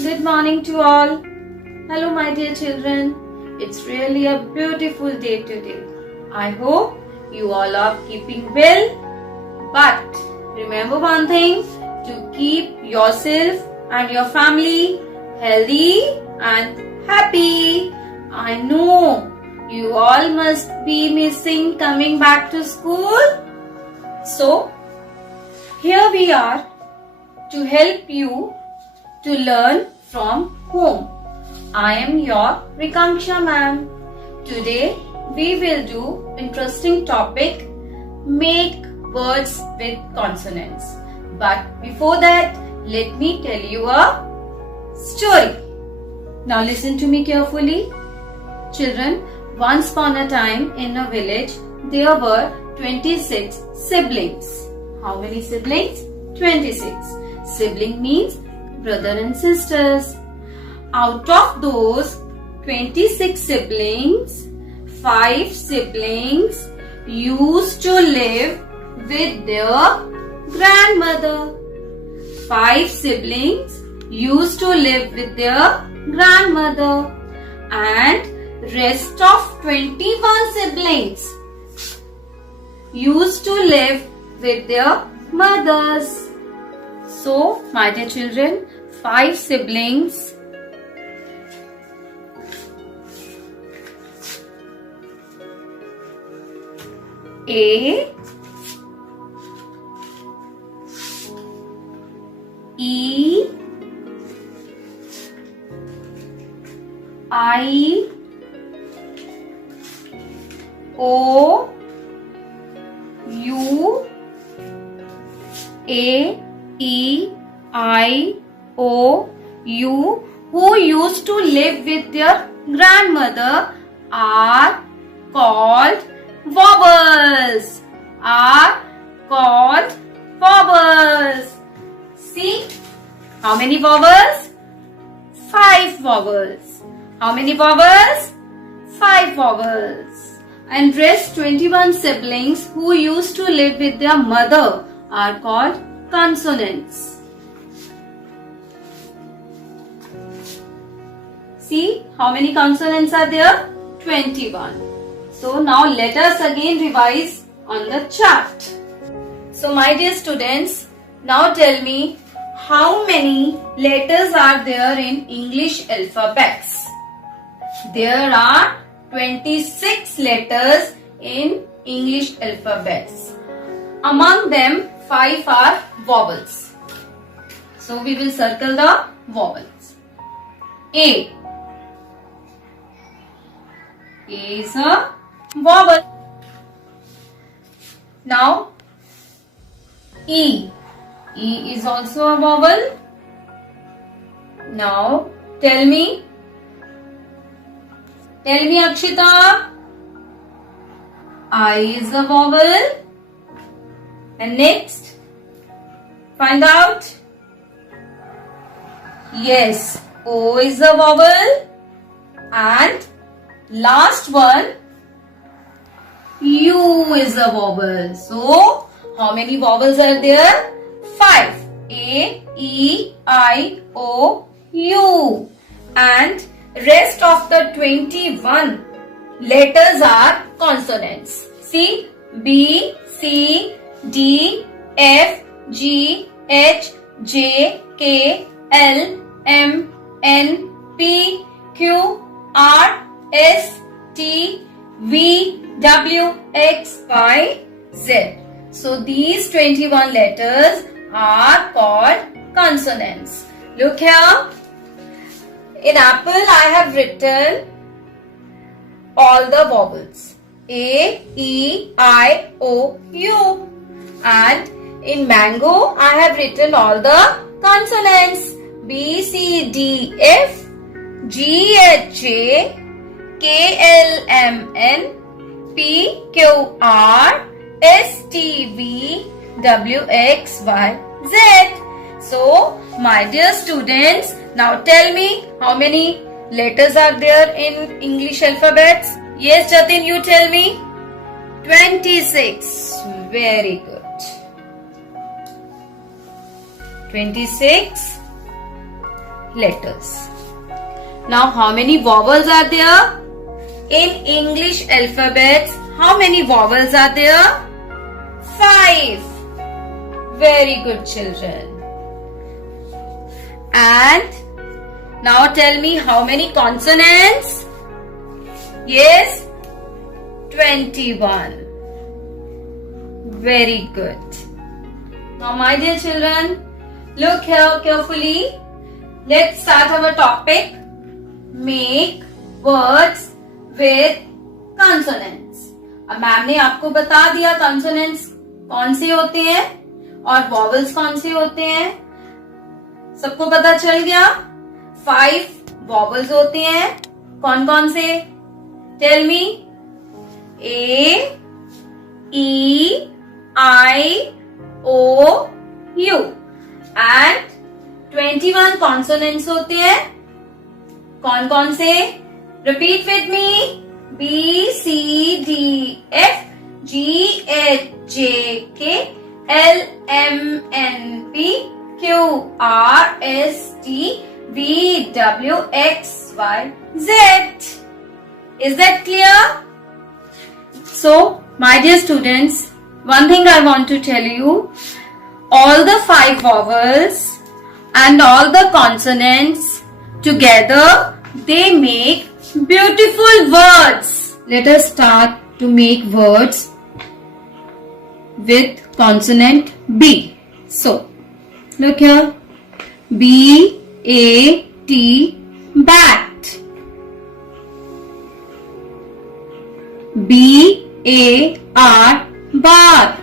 Good morning to all. Hello my dear children. It's really a beautiful day today. I hope you all are keeping well. But remember one thing, to keep yourself and your family healthy and happy. I know you all must be missing coming back to school. So here we are to help you to learn from home. I am your Rikanksha ma'am. Today we will do interesting topic, make words with consonants. But before that, let me tell you a story. Now listen to me carefully. Children, once upon a time in a village, there were 26 siblings. How many siblings? 26. Sibling means brother and sisters. Out of those 26 siblings, 5 siblings used to live with their grandmother. 5 siblings used to live with their grandmother, and rest of 21 siblings used to live with their mothers. So, my dear children, 5 siblings A, E, I, O, U, A, E, I, O, U, who used to live with their grandmother, are called vowels. Are called vowels. See, how many vowels? 5 vowels. How many vowels? 5 vowels. And rest 21 siblings who used to live with their mother are called consonants. See how many consonants are there? 21. So now let us again revise on the chart. So my dear students, now tell me how many letters are there in English alphabets? There are 26 letters in English alphabets. Among them, 5 are vowels. So we will circle the vowels. A. A is a vowel. Now E. E is also a vowel. Now tell me Akshita. I is a vowel. And next, find out. Yes, O is a vowel. And last one, U is a vowel. So, how many vowels are there? 5. A, E, I, O, U. And rest of the 21 letters are consonants. See, B, C, D, F, G, H, J, K, L, M, N, P, Q, R, S, T, V, W, X, Y, Z. So these 21 letters are called consonants. Look here. In apple I have written all the vowels. A, E, I, O, U. And in mango I have written all the consonants. B, C, D, F, G, H, J, K, L, M, N, P, Q, R, S, T, V, W, X, Y, Z. So, my dear students, now tell me how many letters are there in English alphabets? Yes, Jatin, you tell me. 26. Very good. 26. letters. Now, how many vowels are there? In English alphabets, how many vowels are there? 5. Very good, children. And now tell me how many consonants? Yes, 21. Very good. Now, my dear children, look here carefully. Let's start our topic. Make words with consonants. अब ma'am ने आपको बता दिया consonants कौन से होते हैं और vowels कौन से होते हैं. सबको पता चल गया. 5 vowels होते हैं. कौन कौन से? Tell me. A, E, I, O, U. And 21 consonants होते हैं. कौन कौन से? Repeat with me. B, C, D, F, G, H, J, K, L, M, N, P, Q, R, S, T, V, W, X, Y, Z. Is that clear? So, my dear students, one thing I want to tell you, all the 5 vowels and all the consonants together, they make beautiful words. Let us start to make words with consonant B. So, look here. B, A, T, bat. B, A, R, bar.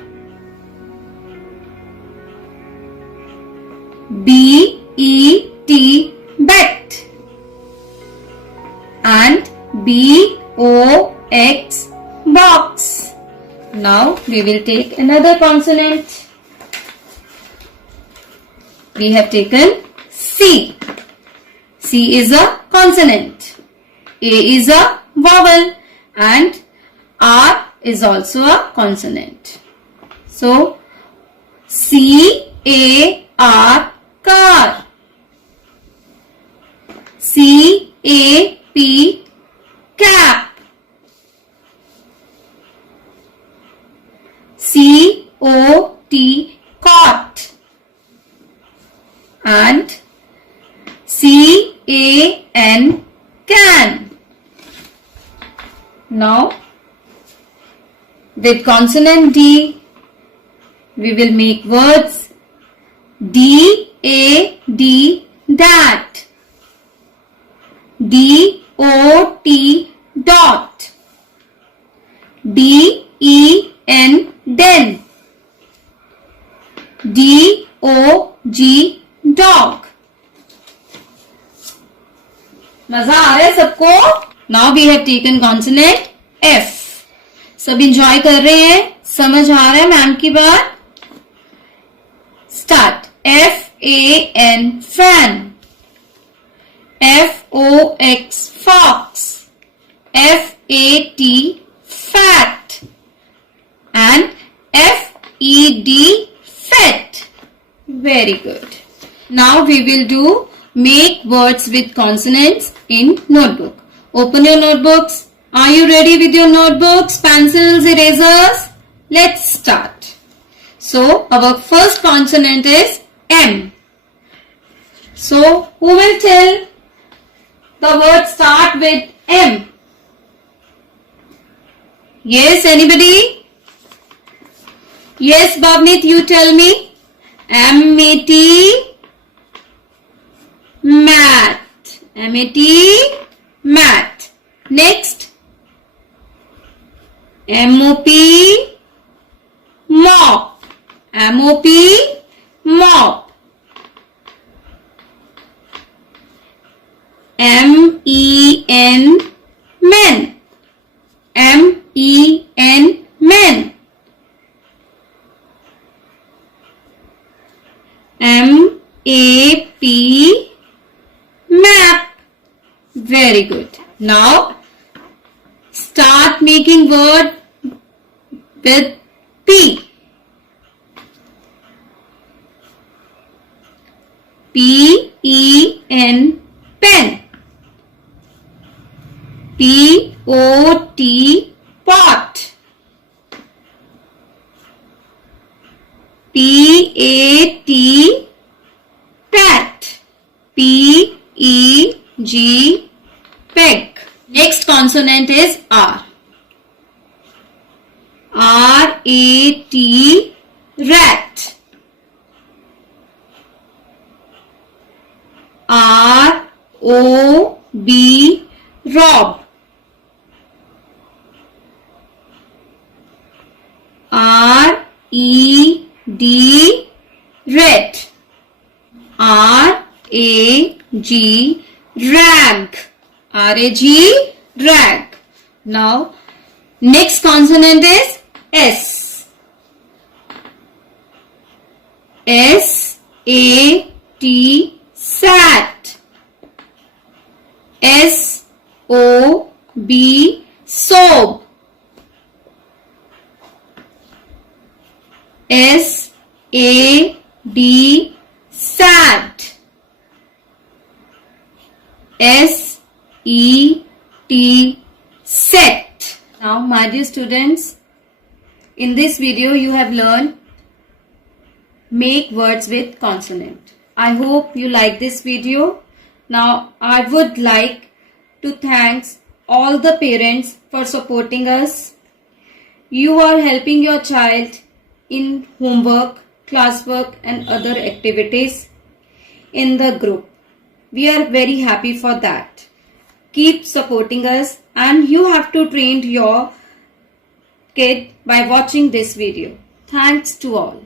B, E, T, bet. And B, O, X, box. Now we will take another consonant. We have taken C. C is a consonant. A is a vowel and R is also a consonant. So C, A, R, car. C, A, P, cap. C, O, T, cot. And C, A, N, can. Now, with consonant D, we will make words D, A, D, dat. D, O, T, dot. D, E, N, den. D, O, G, dog. मजा आ रहा है सबको? Now we have taken consonant F. सब enjoy कर रहे हैं? समझ आ रहा है मैम की बात? Start. F, A, N, fan. F, O, X, fox. F, A, T, fat. And F, E, D, fet. Very good. Now we will do make words with consonants in notebook. Open your notebooks. Are you ready with your notebooks, pencils, erasers? Let's start. So our first consonant is M. So who will tell the word start with M? Yes, anybody? Yes, Bhavnit, you tell me. M-A-T, mat. M-A-T, mat. Next. M-O-P, mop. M-O-P, mop. M-E-N, men. M-E-N, men. M-A-P, map. Very good. Now, start making word with P. P, E, P-O-N, pen. P-O-T, pot. P-A-T, pat. P-E-G, peg. Next consonant is R. R-A-T, rat. R-O-B, rob. R-E-D, red. R-A-G, rag. R-A-G, rag. Now, next consonant is S. S-A-T, sat. S-O-B, soap. S-A-D, sad. S-E-T, set. Now, my dear students, in this video you have learned make words with consonant. I hope you like this video. Now, I would like to thank all the parents for supporting us. You are helping your child in homework, classwork and other activities in the group. We are very happy for that. Keep supporting us, and you have to train your kid by watching this video. Thanks to all.